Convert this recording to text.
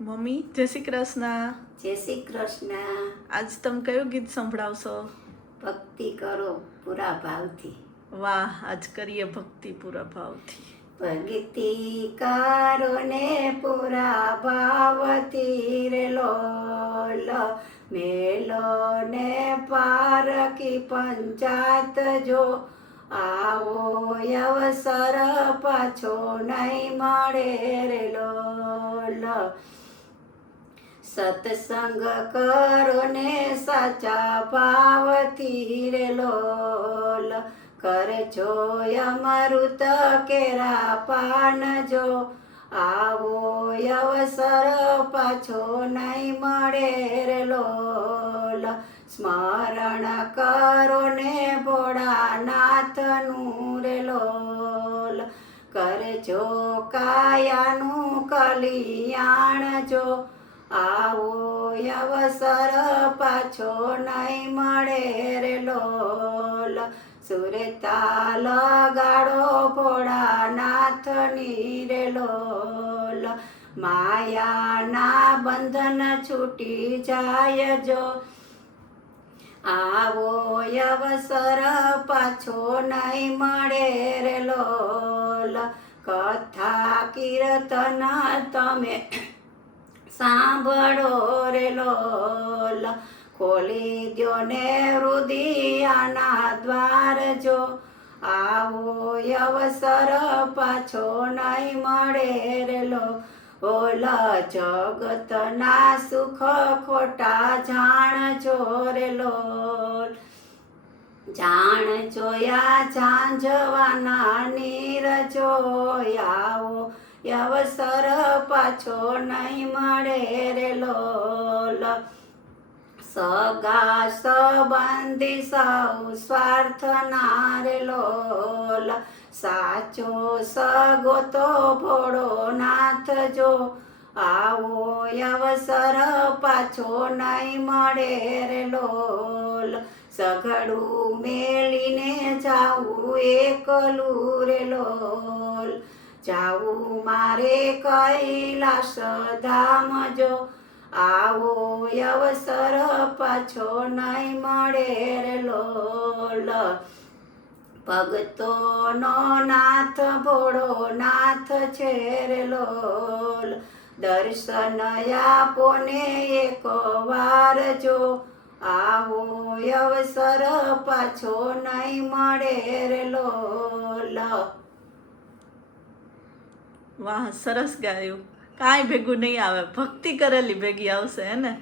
Mummy જય શ્રી કૃષ્ણ. જય શ્રી કૃષ્ણ. આજ તમે કયું ગીત સંભળાવશો? ભક્તિ કરો પૂરા ભાવથી. વાહ, આજ કરીએ ભક્તિ પૂરા ભાવથી. ભક્તિ કરો ને પૂરા ભાવથી રે લોલ, મેલો ને પારકી પંચાત જો, આવો અવસર પાછો નહીં મળે રે લોલ. સત્સંગ કરો ને સાચા ભાવથી રે લોલ, કરજો અમૃત કેરા પાન જો, આવો અવસર પાછો નહીં મળે રે લોલ. સ્મરણ કરો ને ભોળાનાથનું રે લોલ, કરજો કાયાનું કલ્યાણ જો, આવો અવસર પાછો નહીં મળે રે લોલ. સુરતાલ ગાડો ભોળાનાથની રે લોલ, માયાના બંધન છૂટી જાય જો, આવો અવસર પાછો નહીં મળે રે લોલ. કથા કીર્તન તમે સાંભળો રે લોલ, ખોલી દ્યો ને હૃદયના દ્વાર જો, આવો અવસર પાછો નહીં મળે રે લોલ. જગતના સુખ ખોટા જાણજો રે લોલ, જાણજો યા ઝાંઝવાના નીરજો, આવો અવસર પાછો નહીં મળે રે લોલ. સગા સંબંધી સૌ સ્વાર્થના રે લોલ, સાચો સગો તો ભોળોનાથ જો, આવો અવસર પાછો નહીં મળે રે લોલ. સઘળું મેલીને જાવું એકલું રે લોલ, જાવું મારે કૈલાસ ધામ જો, આવો અવસર પાછો નહીં મળે રે લોલ. ભક્તોનો નાથ ભોળોનાથ છે રે લોલ, દર્શન આપો ને એક વાર જો, આવો અવસર પાછો નહીં મળે રે લોલ. વાહ, સરસ ગાયું. કાંઈ ભેગું નહીં આવે, ભક્તિ કરેલી ભેગી આવશે હે ને.